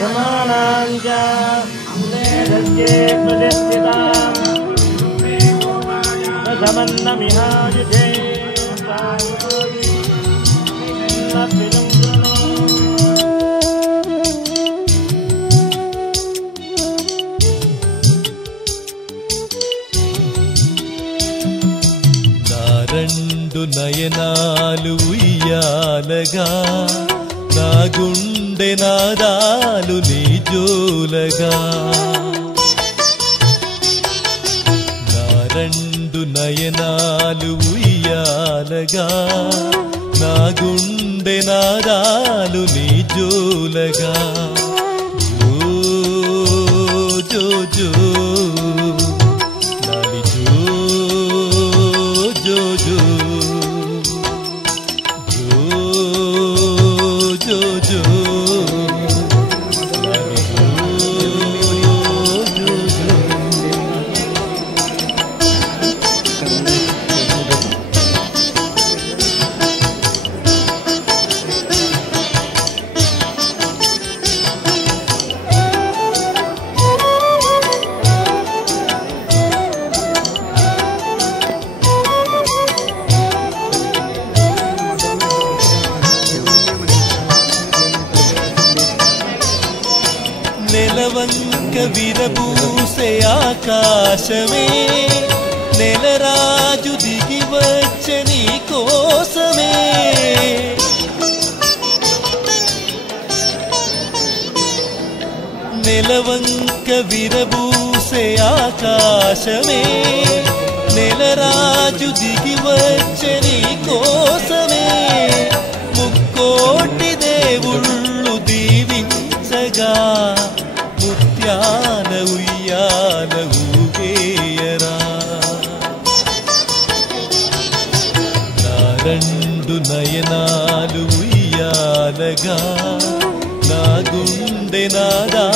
समानांचा नेदस्ये प्रतिष्ठितां समन्नमिहायुधे రెండు నయనాలు ఉయ్యాలగా నా గుండె నాదాలు నీ జోలగా నా రెండు నయనాలు ఉయ్యాలగా నా గుండె నాదాలు నీ జోలగా జో జో నెలవంక విరబూసే ఆకాశమే నెలరాజు దిగి వచ్చే నీ కోసమే నెలవంక విరబూసే ఆకాశమే నెలరాజు దిగి వచ్చే నీ కోసమే ముక్కోటి దేవుళ్ళు దీవించగా ముత్యాల ఉయ్యాల ఊగేయరా నా రెండు నయనాలు ఉయ్యాలగా నా గుండె నాదా